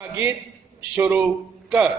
गीत शुरू कर।